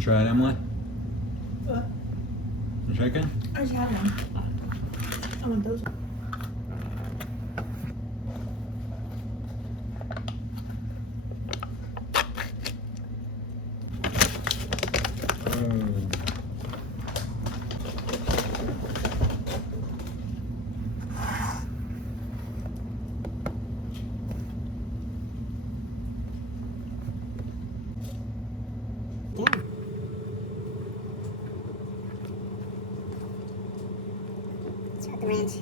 want to try it, Emily? What? The chicken? I just had one. I want those. Let's try the ranch.